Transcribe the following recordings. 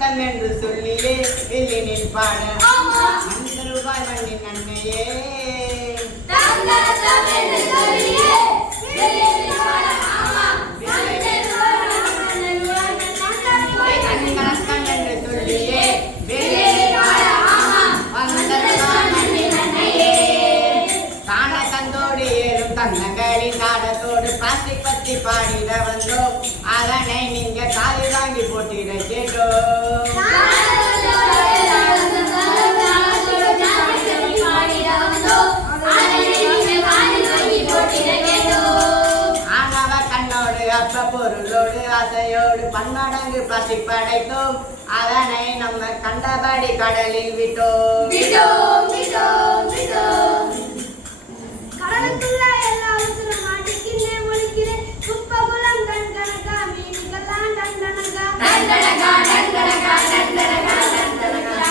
தங்கம் என்று சொல்லியே வெள்ளினில் பாட ரூபாய் மண்ணின் நன்மையே தங்கங்களின் நாடத்தோடு பாத்தி பத்தி பாடிட வந்தோம் அதனை நீங்க காலி வாங்கி போட்டிட கேட்டோம் ஆனவ கண்ணோடு அப்ப பொருளோடு ஆசையோடு பன்மடங்கு பசி படைத்தோம் அதனை நம்ம கண்டபடி கடலில் விட்டோம் கடலுக்குள்ள எல்லாவற்றும் மாட்டிக்கின்னே முழிக்கிறேன் குப்பகுளம் கண்கணக்கா மீன்கள்லாம் டண்டனக்கா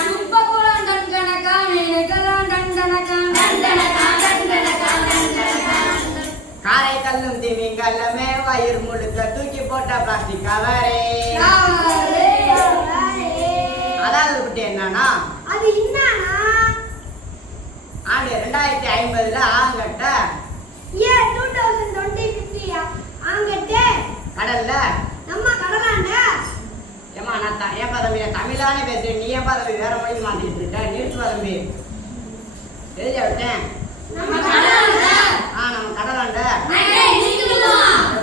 குப்பகுளம் கண்கணக்கா மீன்கள்லாம் டண்டனக்கா காரை கல்லும் திமிங்கல்லமே வயிறு முழுக்க தூக்கி போட்ட பிளாஸ்டிக் கவரே அதாவது விட்டு என்னன்னா அது என்னன்னா ஆண்டு 2050 ஆங்கட்ட 2020 ஆங்கட்ட கடல்ல நம்ம கடலாண்ட ஏமா நான் ஏன் பதவி தமிழானே பேசுறேன் நீ ஏன் பதவி வேற மொழி மாத்திட்டு இருக்க நிறுத்து பதவி தெரிஞ்ச விட்டேன் நம்ம கடலாண்ட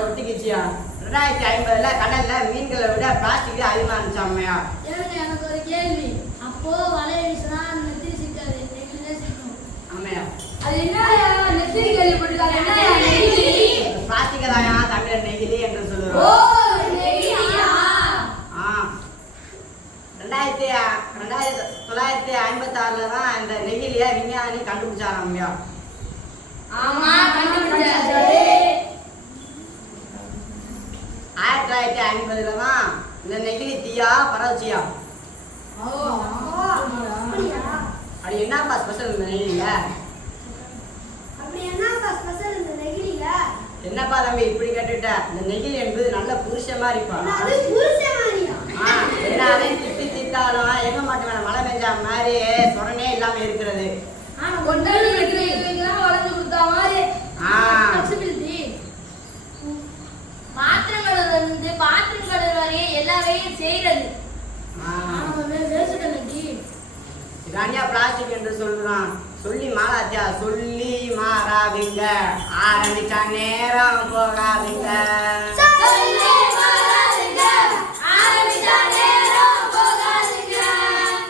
ஒட்டிக்கிச்சியா 2050 கடல்ல மீன்களை விட பிளாஸ்டிக் அதிகமா இருந்துச்சாமையா எனக்கு ஒரு கேள்வி அப்போ வலை வீசினா நெத்தி சிக்காது அது என்ன நெத்திரி கேள்விப்பட்டிருக்காங்க பிளாஸ்டிக் தாயா தமிழர் நெகிழி என்று சொல்லுறோம் 1956 தான் இந்த நெகிழிய விஞ்ஞானி கண்டுபிடிச்சாராம்யா ஆமா கண்டுபிடிச்சாரு 1950 தான் இந்த நெகிழி தீயா பரவச்சியா அது என்னப்பா ஸ்பெஷல் இந்த நெகிழில என்னப்பா தம்பி இப்படி கேட்டுட்ட இந்த நெகிழி என்பது நல்ல புருஷ மாதிரிப்பா என்னாலே திட்டி திட்டாலும் எங்க மாட்டேன் மழை பெஞ்சா மாதிரி சொரணே இல்லாம இருக்கிறது பாத்திரங்கள் வரைய எல்லா வேலையும் செய்யறது இதானியா பிளாஸ்டிக் என்று சொல்றான் சொல்லி மாறாச்சா சொல்லி மாறாதீங்க ஆரம்பிச்சா நேரம் போகாதீங்க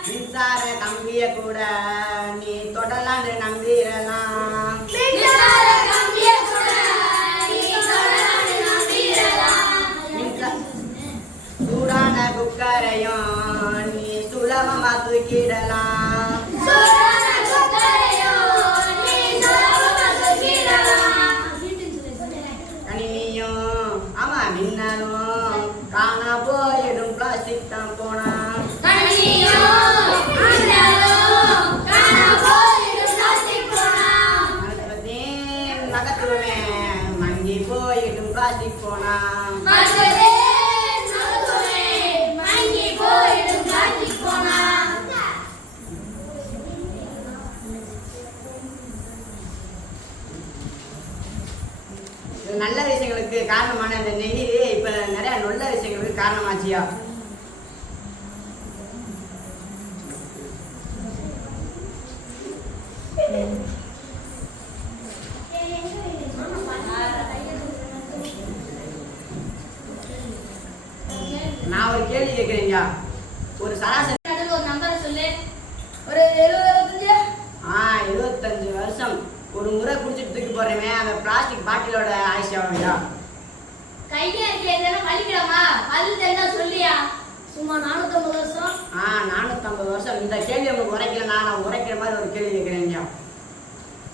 மின்சார கம்பிய கூட நீ தொடலான்னு நம்பிடலாம் சூடான குக்கரையும் நீ சுலபமா தூக்கிடலாம் கணினியும் ஆமா மின்னலும் காணா போயிடும் பிளாஸ்டிக் தான் போனா நகத்துவமே மங்கி போயிடும் பிளாஸ்டிக் போனா நல்ல விஷயங்களுக்கு காரணமான இந்த நெகிழி இப்ப நிறைய நல்ல விஷயங்களுக்கு காரணமாச்சியா நான் ஒரு கேள்வி கேட்கிறேங்க ஒரு சராசரி ஒரு நம்பர் சொல்லு ஒரு 75 வருஷம் ஒரு முறை குடிச்சிட்டு தூக்கி போறேமே அந்த பிளாஸ்டிக் பாட்டிலோட ஆயுஷ் எவ்வளவுயா கையா இருக்கேன்னா வலிக்கலாமா பல்லு தெரிஞ்சா சொல்லியா சும்மா 450 வருஷம் 450 வருஷம் இந்த கேள்வி உங்களுக்கு உரைக்கல நான் உரைக்கிற மாதிரி ஒரு கேள்வி கேட்கிறேங்க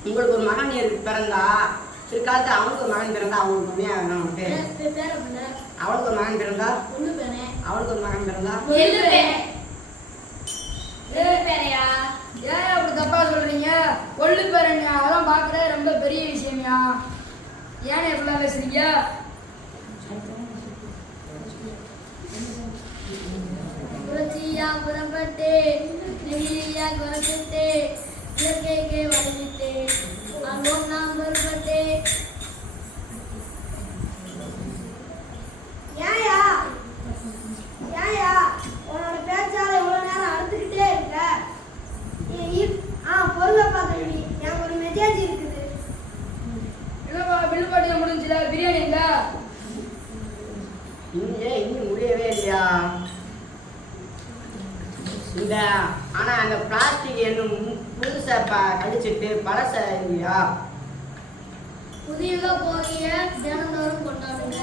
உங்களுக்கு ஒரு மகன் பிறந்தா பிற்காலத்துல அவனுக்கு ஒரு மகன் பிறந்தா அவனுக்கு உண்மையா நமக்கு அவளுக்கு ஒரு மகன் பிறந்தா அவளுக்கு ஒரு மகன் பிறந்தா ஏன் அப்படி தப்பா சொல்றீங்க கொள்ளு பேரங்க அதெல்லாம் பாக்குறது ரொம்ப பெரிய விஷயம்யா ஏன் எப்படிலாம் பேசுறீங்க நான் புறப்பட்டேன் நெகிழியாக வரப்பட்டேன் இயற்கைக்கே வளர்ந்துட்டேன் அங்கோம் நான் புறப்பட்டேன். ஏயா ஏயா உன்னோட பேச்சால இவ்வளவு நேரம் அழுதுகிட்டே இருக்க. பொருளை பார்க்கறடி, எனக்கு ஒரு மெசேஜ் இருக்குது. என்னப்பா வில்லுப்பாட்டியில் முடிஞ்சுல பிரியாணி எங்க? இன்னும் முடியவே இல்லையா? இந்த ஆனா அந்த பிளாஸ்டிக் என்னும் புதுசை கழிச்சிட்டு பழச இல்லையா? புதிய போகிய தினந்தோறும் கொண்டாடுங்க.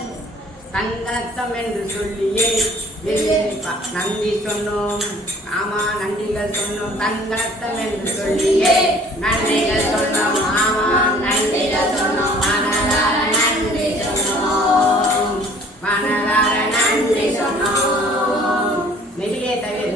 தன்னத்தம் என்று சொல்லியே நன்றி சொன்னோம். ஆமா நன்றிகள் சொன்னோம். தன்னத்தம் என்று சொல்லியே நன்றிகள் சொன்னோம். ஆமா நன்றிகள் சொன்னோம். மனதார நன்றி சொன்னோம். மனதார நன்றி சொன்னோம். நெடியே தவிர